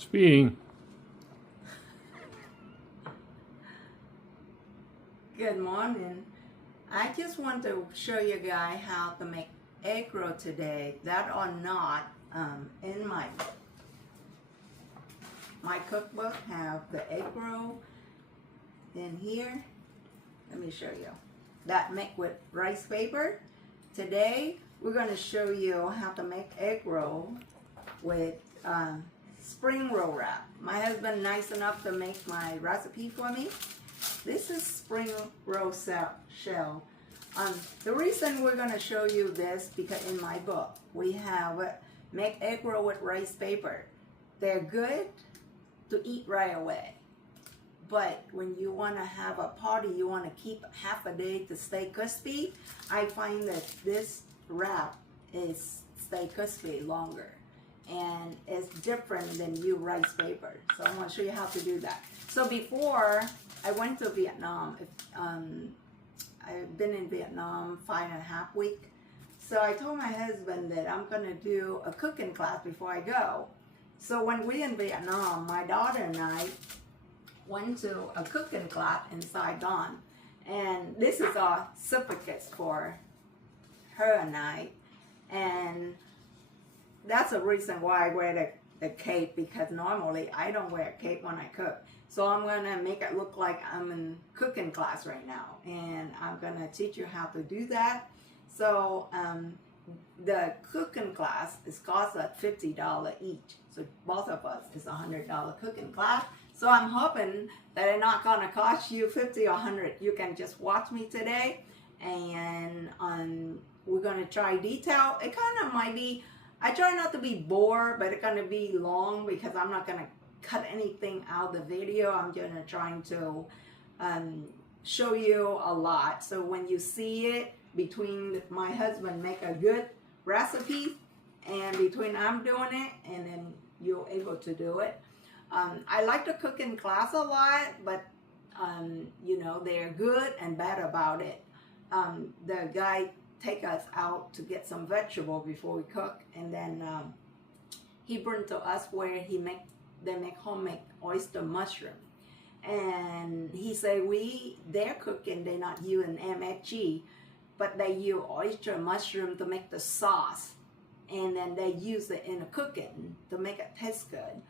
Speeding. Good morning. I just want to show you guys how to make egg roll today that are not in my cookbook. Have the egg roll in here. Let me show you. That make with rice paper. Today we're going to show you how to make egg roll with spring roll wrap. My husband nice enough to make my recipe for me. This is spring roll shell. The reason we're going to show you this because in my book we have make egg roll with rice paper. They're good to eat right away, but when you want to have a party, you want to keep half a day to stay crispy. I find that this wrap is stay crispy longer, and it's different than you rice paper. So I'm going to show you how to do that. So before I went to Vietnam, I've been in Vietnam 5.5 weeks. So I told my husband that I'm going to do a cooking class before I go. So when we in Vietnam, my daughter and I went to a cooking class in Saigon. And this is our certificates for her and I. And that's the reason why I wear the cape, because normally I don't wear a cape when I cook. So I'm going to make it look like I'm in cooking class right now. And I'm going to teach you how to do that. So the cooking class is cost us $50 each. So both of us is $100 cooking class. So I'm hoping that it's not going to cost you $50 or $100. You can just watch me today. And we're going to try detail. It kind of might be, I try not to be bored, but it's going to be long because I'm not going to cut anything out of the video. I'm just trying to show you a lot. So when you see it, between my husband make a good recipe and between I'm doing it and then you're able to do it. I like to cook in class a lot, but you know, they're good and bad about it. The guy take us out to get some vegetable before we cook, and then he bring to us where they make homemade oyster mushroom, and he say they're cooking, they're not using MSG, but they use oyster mushroom to make the sauce, and then they use it in the cooking to make it taste good.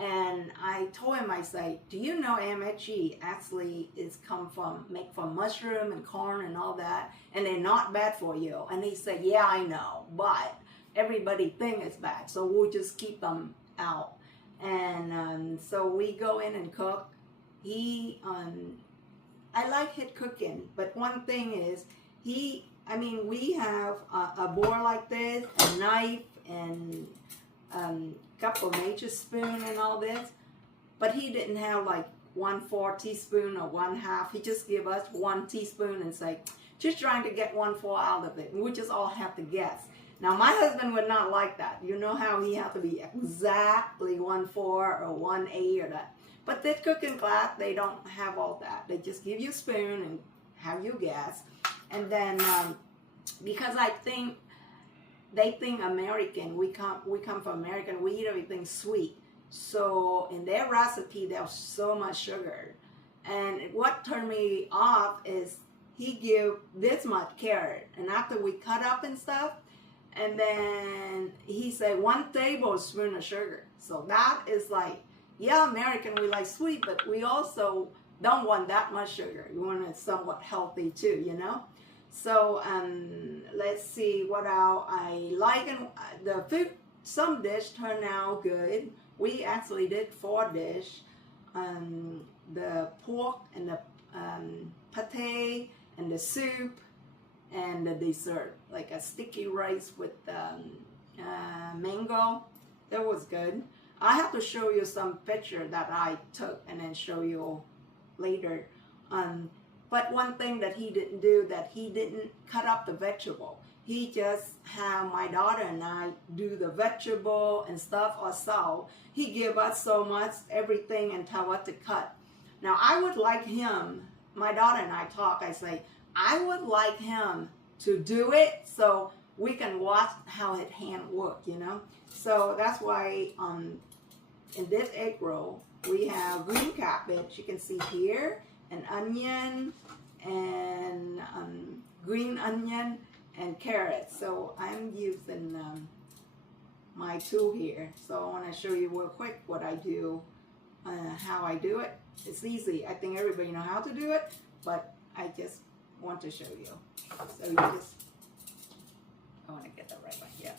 And I told him, I say, do you know MSG actually is make from mushroom and corn and all that, and they're not bad for you? And he said, yeah, I know, but everybody think it's bad, so we'll just keep them out. And so we go in and cook. I like his cooking, but one thing is we have a board like this, a knife, and couple major spoon and all this, but he didn't have like 1/4 teaspoon or 1/2. He just give us 1 teaspoon and say, just trying to get 1/4 out of it, and we just all have to guess. Now my husband would not like that. You know how he have to be exactly 1/4 or 1/8 or that. But this cooking class, they don't have all that. They just give you a spoon and have you guess. And then because I think they think American, we come from American, we eat everything sweet. So in their recipe, there's so much sugar. And what turned me off is he give this much carrot, and after we cut up and stuff, and then he said 1 tablespoon of sugar. So that is like, yeah, American, we like sweet, but we also don't want that much sugar. We want it somewhat healthy too, you know? So let's see what else I like. And the food, some dish turned out good. We actually did 4 dishes. The pork and the pate and the soup and the dessert, like a sticky rice with mango. That was good. I have to show you some picture that I took and then show you later. But one thing that he didn't do, that he didn't cut up the vegetable. He just had my daughter and I do the vegetable and stuff ourselves. He give us so much everything and tell us to cut. Now I would like him, my daughter and I talk, I say, I would like him to do it so we can watch how his hand work, you know. So that's why in this egg roll, we have green cabbage. You can see here, an onion, and green onion, and carrots. So I'm using my tool here. So I want to show you real quick what I do, how I do it. It's easy. I think everybody know how to do it, but I just want to show you. So you just, I want to get the right one, yeah.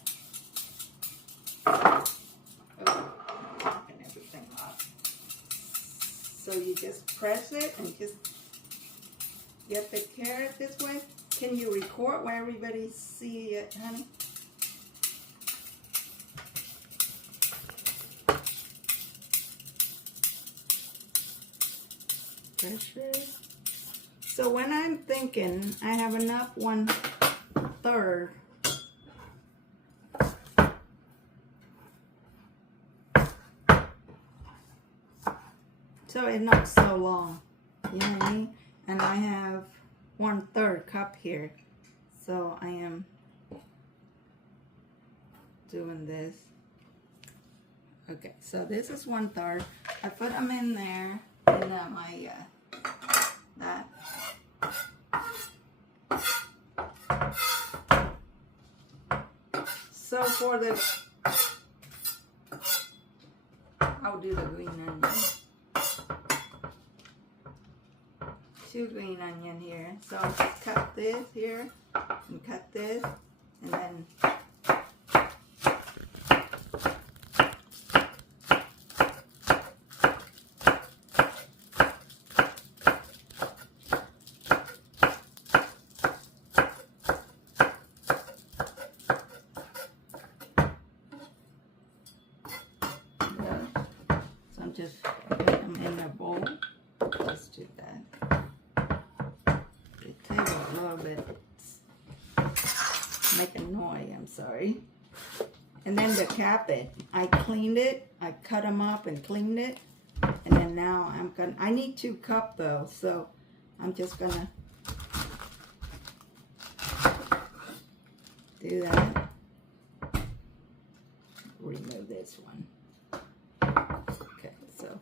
Oh, knocking everything off. So you just press it and just get the carrot this way. Can you record where everybody see it, honey? Pressure. So when I'm thinking I have enough 1/3, so it's not so long, you know what I mean? And I have 1/3 cup here, so I am doing this. Okay, so this is 1/3. I put them in there in my that. So for the, I'll do the green onion. 2 green onion here. So I'll just cut this here and cut this, and then just put them in a bowl. Let's do that. The table a little bit making noise, I'm sorry. And then the cabbage, I cleaned it. I cut them up and cleaned it. And then now I need 2 cups though, so I'm just gonna do that. Remove this one. Okay, so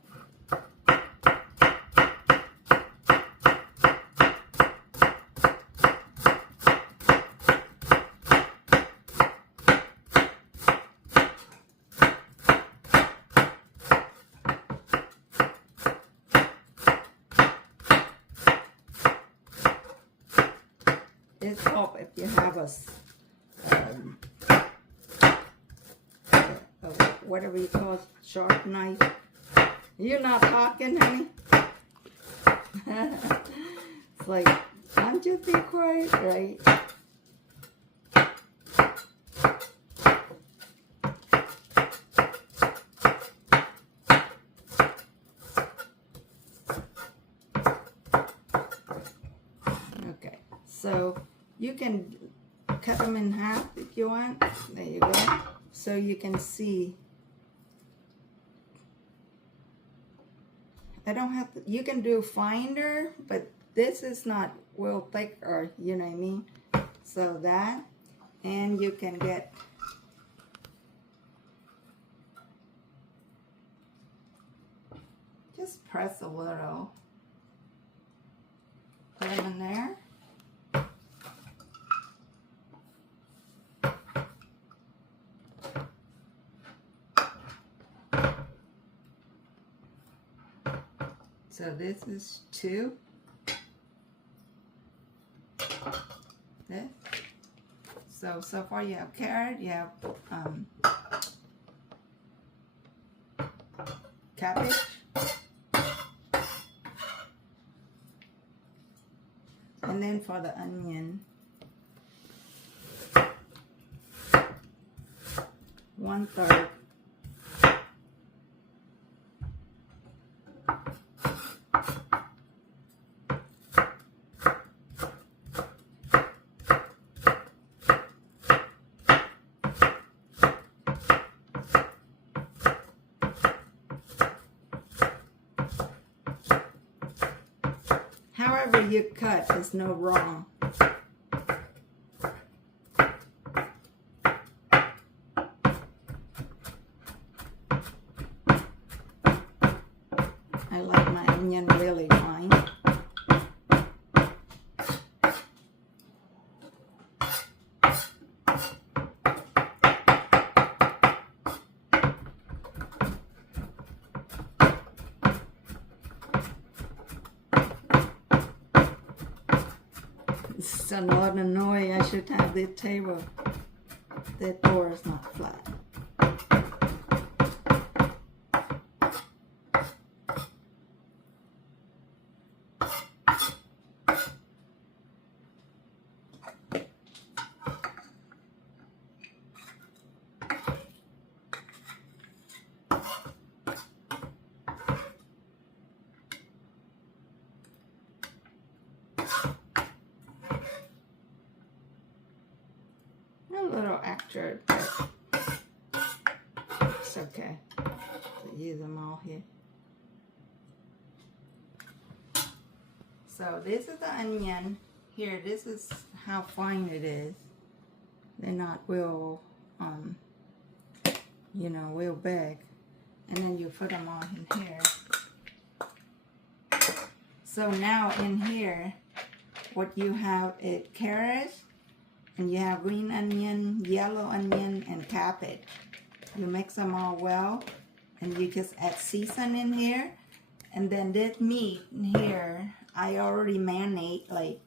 it's help if you have a whatever you call it, sharp knife. You're not talking, honey. It's like, I'm just be quiet, right? Okay, so you can cut them in half if you want. There you go. So you can see. I don't have to, you can do finer, but this is not real thick, or you know what I mean? So that, and you can get, just press a little, put them in there. So this is 2. This. So far you have carrot, you have cabbage, and then for the onion, 1/3. However you cut is no wrong. like my onion really fine. It's a lot of noise. I should have this table. The door is not flat. A little extra, but it's okay to use them all here. So this is the onion. Here, this is how fine it is. They're not real, you know, real big. And then you put them all in here. So now in here, what you have is carrots, and you have green onion, yellow onion, and cabbage. You mix them all well, and you just add season in here. And then this meat here, I already marinate like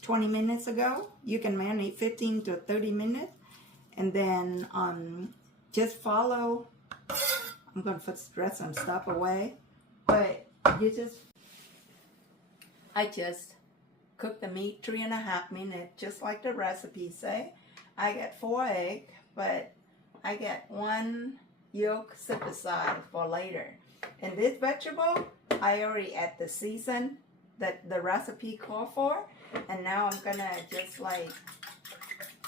20 minutes ago. You can marinate 15 to 30 minutes. And then just follow. I'm gonna put some stuff away. But I just cook the meat 3.5 minutes, just like the recipe say. I get 4 eggs, but I get 1 yolk set aside for later. And this vegetable, I already add the season that the recipe call for. And now I'm gonna just like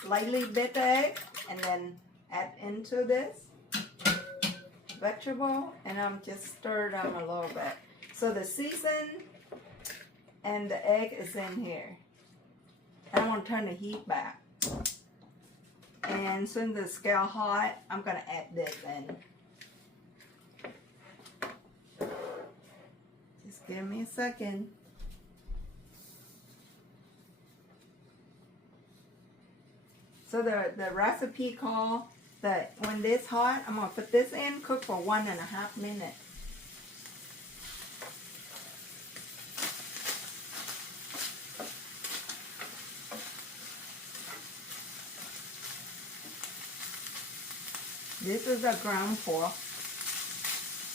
lightly beat the egg and then add into this vegetable, and I'm just stir them a little bit. So the season and the egg is in here. And I want to turn the heat back. And soon the scale hot, I'm going to add this in. Just give me a second. So the recipe call that when this hot, I'm going to put this in, cook for 1.5 minutes. This is a ground pork.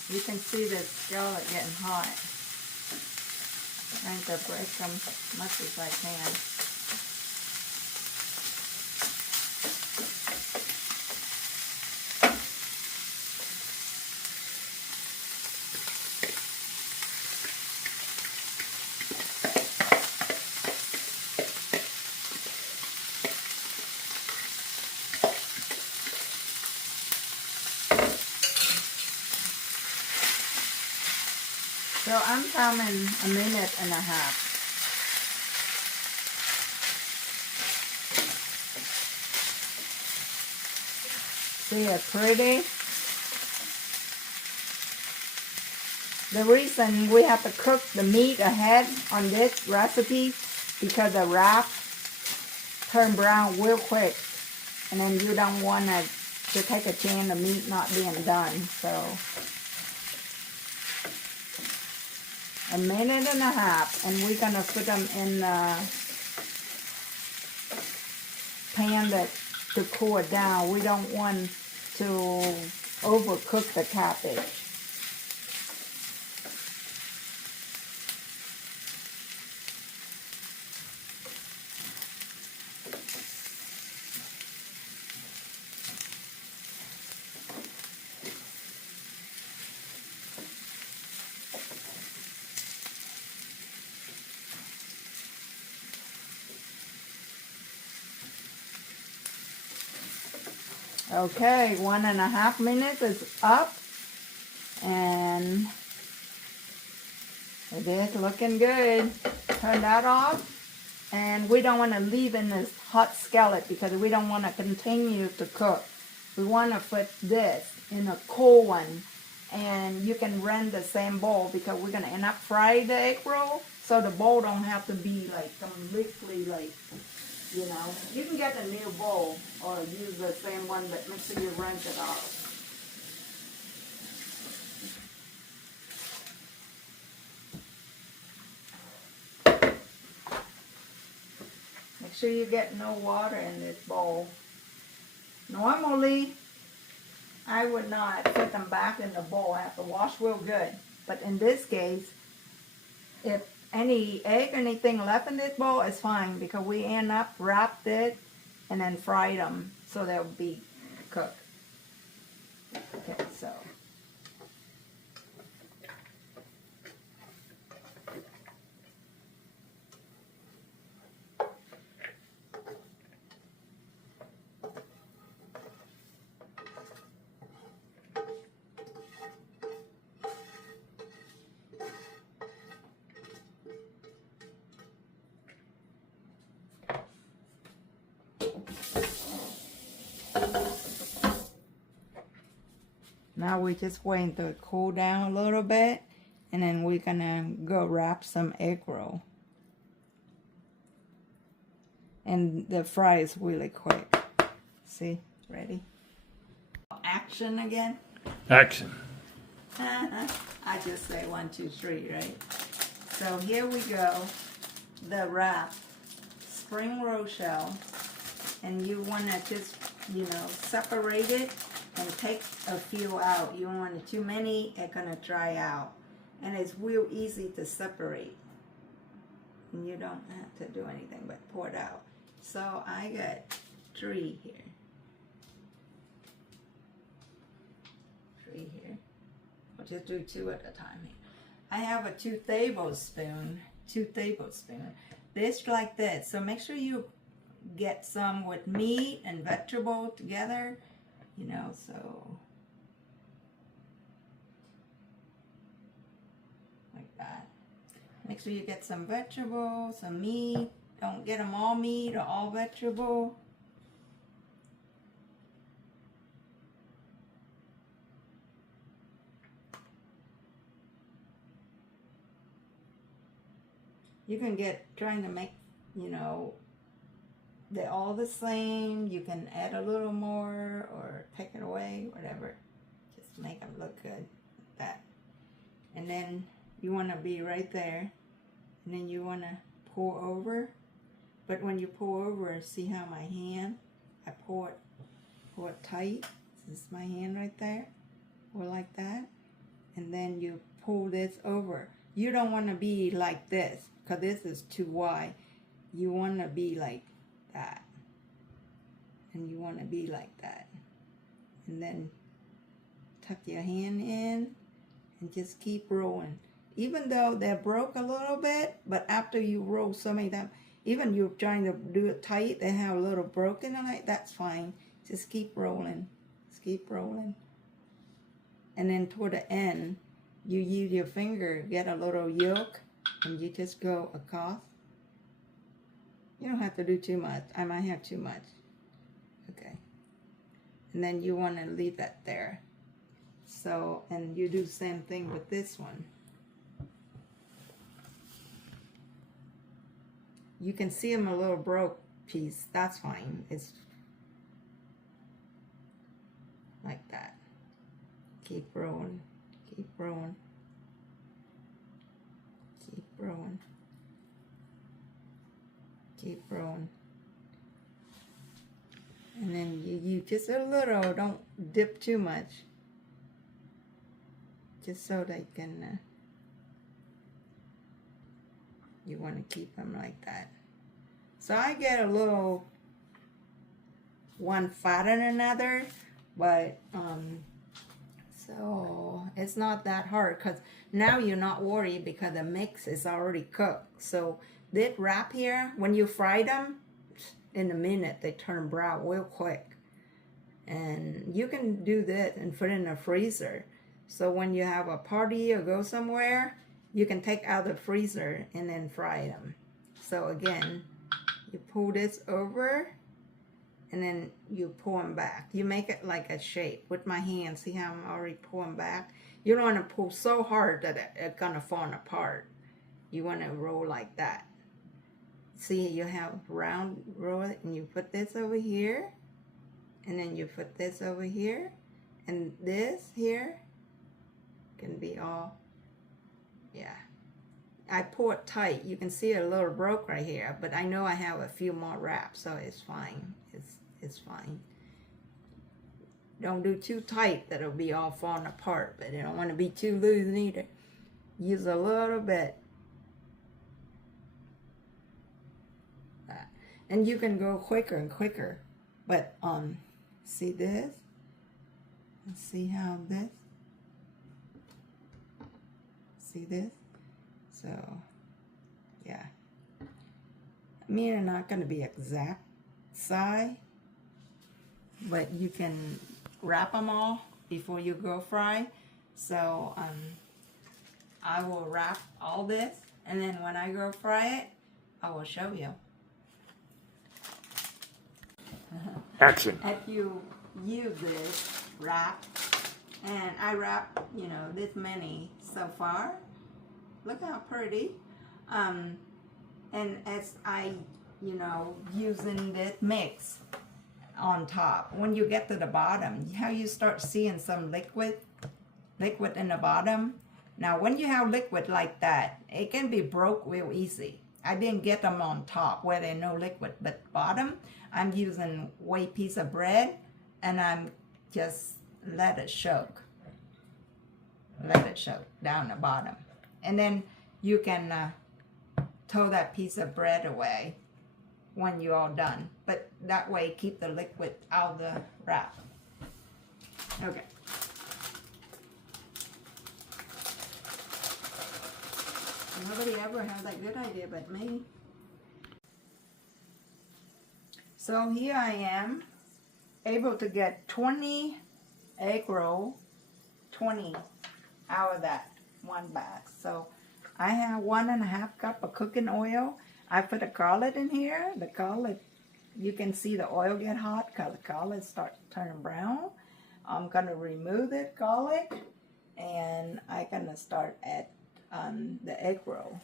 You can see the skillet getting hot. Trying to break them as much as I can. So I'm timing 1.5 minutes. See it pretty? The reason we have to cook the meat ahead on this recipe because the wrap turn brown real quick, and then you don't want to take a chance of meat not being done. So 1.5 minutes, and we're gonna put them in the pan to cool it down. We don't want to overcook the cabbage. Okay, 1.5 minutes is up, and it is looking good. Turn that off, and we don't want to leave in this hot skillet because we don't want to continue to cook. We want to put this in a cool one and you can rent the same bowl because we're gonna end up fry the egg roll, so the bowl don't have to be like completely like, you know. You can get a new bowl or use the same one, but make sure you rinse it off. Make sure you get no water in this bowl. Normally, I would not put them back in the bowl. I have to wash real good. But in this case, if any egg or anything left in this bowl, it's fine because we end up wrapped it and then fried them so they'll be cooked. Okay, so. Now we're just waiting to cool down a little bit, and then we're gonna go wrap some egg roll. And the fry is really quick. See, ready? Action again. Action. I just say 1, 2, 3, right? So here we go. The wrap, spring rochelle, and you wanna just, you know, separate it and take a few out. You don't want too many, it's gonna dry out. And it's real easy to separate. And you don't have to do anything but pour it out. So I got 3 here. 3 here. I'll just do 2 at a time here. I have a 2 tablespoons. This like this. So make sure you get some with meat and vegetable together. You know, so like that. Make sure you get some vegetables, some meat. Don't get them all meat or all vegetable. You can get, trying to make, you know, they're all the same. You can add a little more or take it away, whatever. Just make them look good, like that. And then you want to be right there. And then you want to pour over. But when you pour over, see how my hand, I pour it tight. This is my hand right there. Or like that. And then you pull this over. You don't want to be like this, because this is too wide. You want to be like that, and you want to be like that, and then tuck your hand in and just keep rolling, even though they're broke a little bit. But after you roll so many times, even you're trying to do it tight, they have a little broken on it, that's fine. Just keep rolling, and then toward the end you use your finger, get a little yolk, and you just go across. You don't have to do too much. I might have too much. Okay. And then you want to leave that there. So, and you do the same thing with this one. You can see them a little broke piece. That's fine. It's like that. Keep rolling. Keep rolling. Keep rolling. Keep rolling. And then you just a little, don't dip too much. Just so they can, you want to keep them like that. So I get a little, one fatter than another, but, so it's not that hard, because now you're not worried because the mix is already cooked. So this wrap here, when you fry them, in a minute they turn brown real quick. And you can do this and put it in the freezer. So when you have a party or go somewhere, you can take out the freezer and then fry them. So again, you pull this over and then you pull them back. You make it like a shape with my hand. See how I'm already pulling back? You don't want to pull so hard that it's gonna fall apart. You want to roll like that. See, you have round roll it, and you put this over here, and then you put this over here, and this here can be all, yeah. I pull it tight. You can see it a little broke right here, but I know I have a few more wraps, so it's fine. It's fine. Don't do too tight that it'll be all falling apart, but you don't want to be too loose neither. Use a little bit. And you can go quicker and quicker, but see this? See how this? See this? So, yeah. I mean, they're not going to be exact size, but you can wrap them all before you go fry. So, I will wrap all this, and then when I go fry it, I will show you. Action. If you use this wrap, and I wrap, you know, this many so far. Look how pretty. And as I, you know, using this mix on top, when you get to the bottom, how you start seeing some liquid in the bottom. Now, when you have liquid like that, it can be broke real easy. I didn't get them on top where there's no liquid, but bottom, I'm using white piece of bread, and I'm just let it soak. Let it soak down the bottom. And then you can throw that piece of bread away when you're all done. But that way, keep the liquid out of the wrap. Okay. Nobody ever had that good idea but me. So here I am, able to get 20 egg roll, 20 out of that one bag. So I have 1.5 cup of cooking oil. I put the garlic in here. The garlic, you can see the oil get hot because the garlic start turning brown. I'm gonna remove the garlic, and I'm gonna start at the egg roll.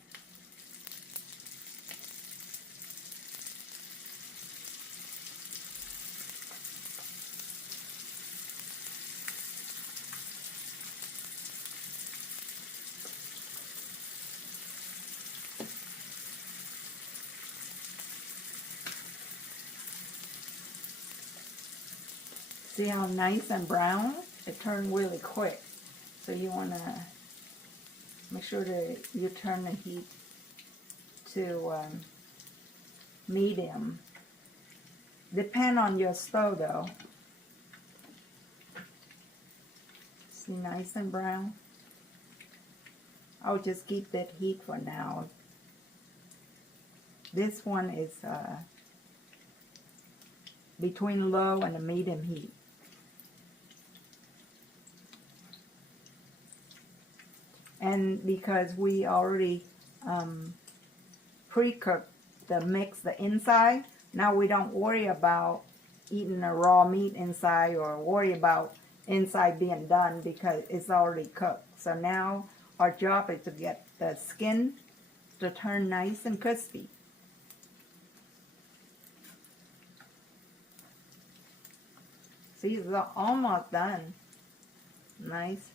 See how nice and brown? It turned really quick. So you want to make sure that you turn the heat to medium. Depend on your stove though. See, nice and brown? I'll just keep that heat for now. This one is between low and a medium heat. And because we already pre-cooked the mix, the inside, now we don't worry about eating the raw meat inside or worry about inside being done because it's already cooked. So now our job is to get the skin to turn nice and crispy. See, it's almost done. Nice.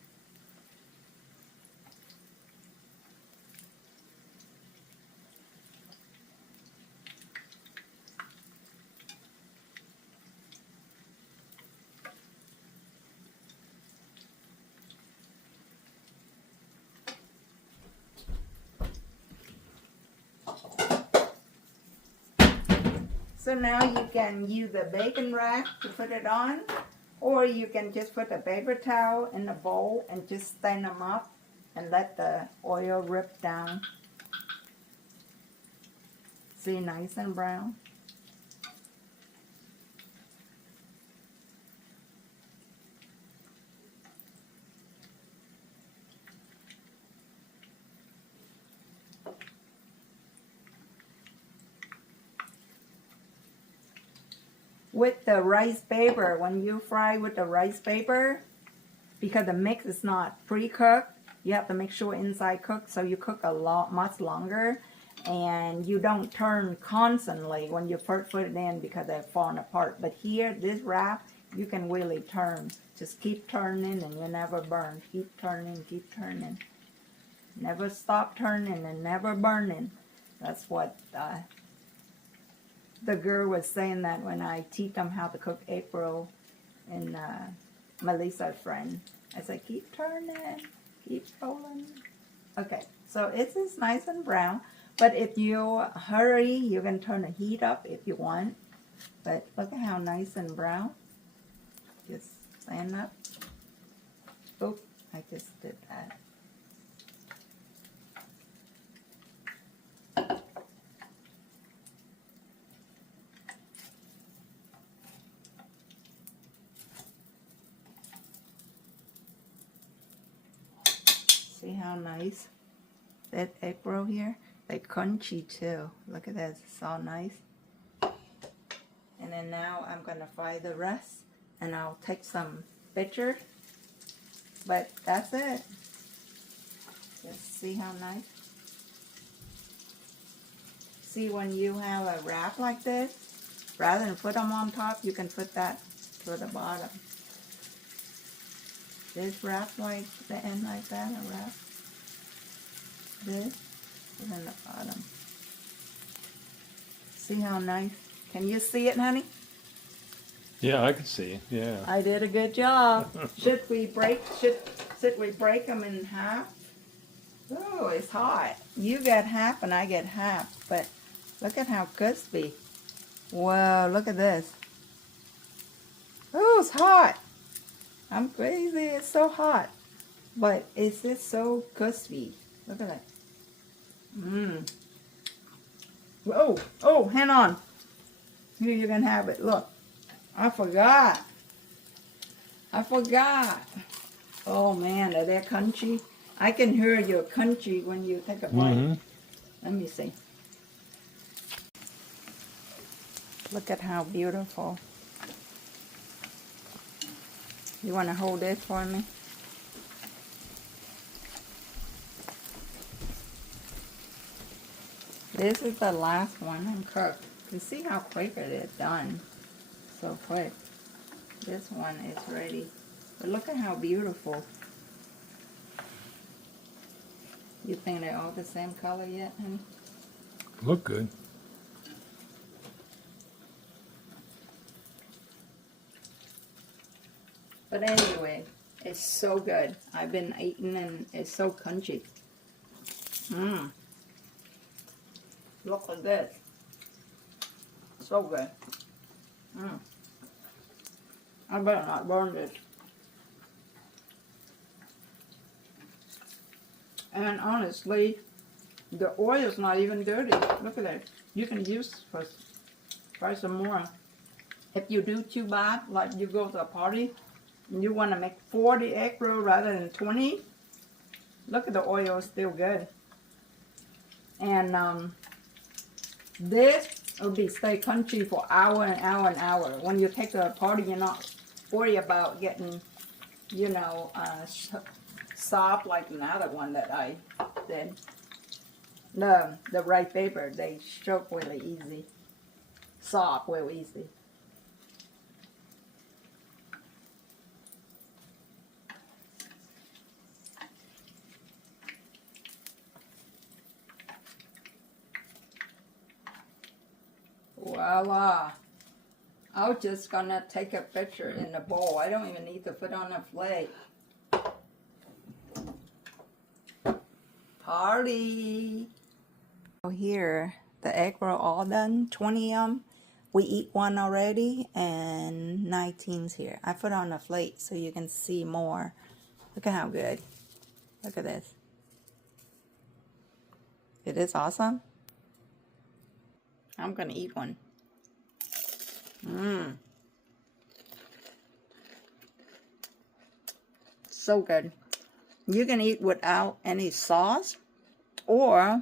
So now you can use a baking rack to put it on, or you can just put a paper towel in the bowl and just stand them up and let the oil rip down. See, nice and brown. with the rice paper, when you fry with the rice paper, because the mix is not pre-cooked, you have to make sure inside cooked, so you cook a lot much longer, and you don't turn constantly when you first put it in because they're falling apart. But here, this wrap, you can really turn. Just keep turning and you never burn. Keep turning, keep turning. Never stop turning and never burning. That's what the girl was saying that when I teach them how to cook April and Melissa's friend. I said, keep turning, keep rolling. Okay, so it's just nice and brown. But if you hurry, you can turn the heat up if you want. But look at how nice and brown. Just stand up. Oop, I just did that. See how nice that April here? They're crunchy too. Look at that, it's all nice. And then now I'm gonna fry the rest and I'll take some pictures. But that's it. Just see how nice. See, when you have a wrap like this, rather than put them on top, you can put that to the bottom. This wrap like the end like that, a wrap. This is in the bottom. See how nice? Can you see it, honey? Yeah, I can see. Yeah. I did a good job. Should we break them in half? Oh, it's hot. You get half and I get half, but look at how crispy. Whoa, look at this. Oh, it's hot. I'm crazy, it's so hot. But it's just so crispy. Look at that. Mmm. Whoa, oh, hang on. Here you can have it, look. I forgot. Oh man, are they crunchy? I can hear your crunchy when you take a bite. Mm-hmm. Let me see. Look at how beautiful. You want to hold this for me? This is the last one I'm cooked. You see how quick it is done. So quick. This one is ready. But look at how beautiful. You think they're all the same color yet, honey? Look good. But anyway, it's so good. I've been eating and it's so crunchy. Mmm. Look at this. So good. Mmm. I better not burn this. And honestly, the oil is not even dirty. Look at that. You can use for try some more. If you do too bad, like you go to a party, and you want to make 40 egg roll rather than 20, look at the oil, is still good. And this will be stay crunchy for hour and hour and hour. When you take to a party, you're not worried about getting, you know, soft like another one that I did. The rice paper, they stroke really easy. Soft really easy. Voila. I was just gonna take a picture in the bowl. I don't even need to put on a plate. Party. Here, the egg roll all done. 20 of them. We eat one already, and 19's here. I put on a plate so you can see more. Look at how good. Look at this. It is awesome. I'm gonna eat one. Mmm. So good. You can eat without any sauce, or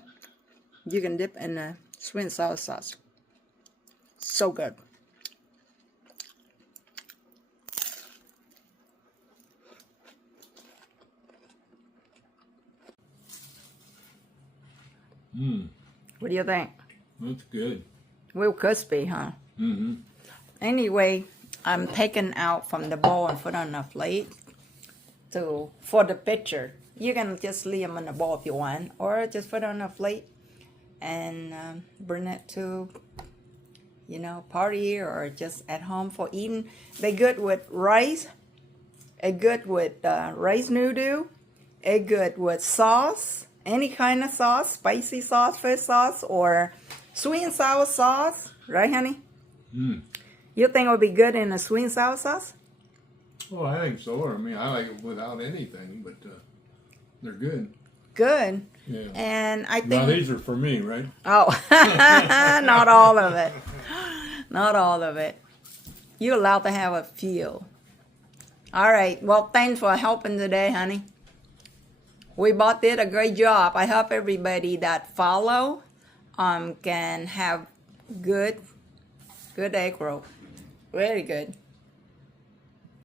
you can dip in the sweet and sour sauce. So good. Mm, What do you think? that's good. Real crispy, huh? Mm-hmm. Anyway, I'm taking out from the bowl and put on a plate for the picture. You can just leave them in the bowl if you want, or just put on a plate and bring it to, party or just at home for eating. They're good with rice. They're good with rice noodle. They're good with sauce, any kind of sauce, spicy sauce, fish sauce, or sweet and sour sauce. Right, honey? Mm. You think it would be good in a sweet and sour sauce? Well, I think so. I mean, I like it without anything, but they're good. Good. Yeah. And I Now, think... these are for me, right? Oh, not all of it. Not all of it. You're allowed to have a few. All right. Well, thanks for helping today, honey. We both did a great job. I hope everybody that follow can have good egg roll. Very good.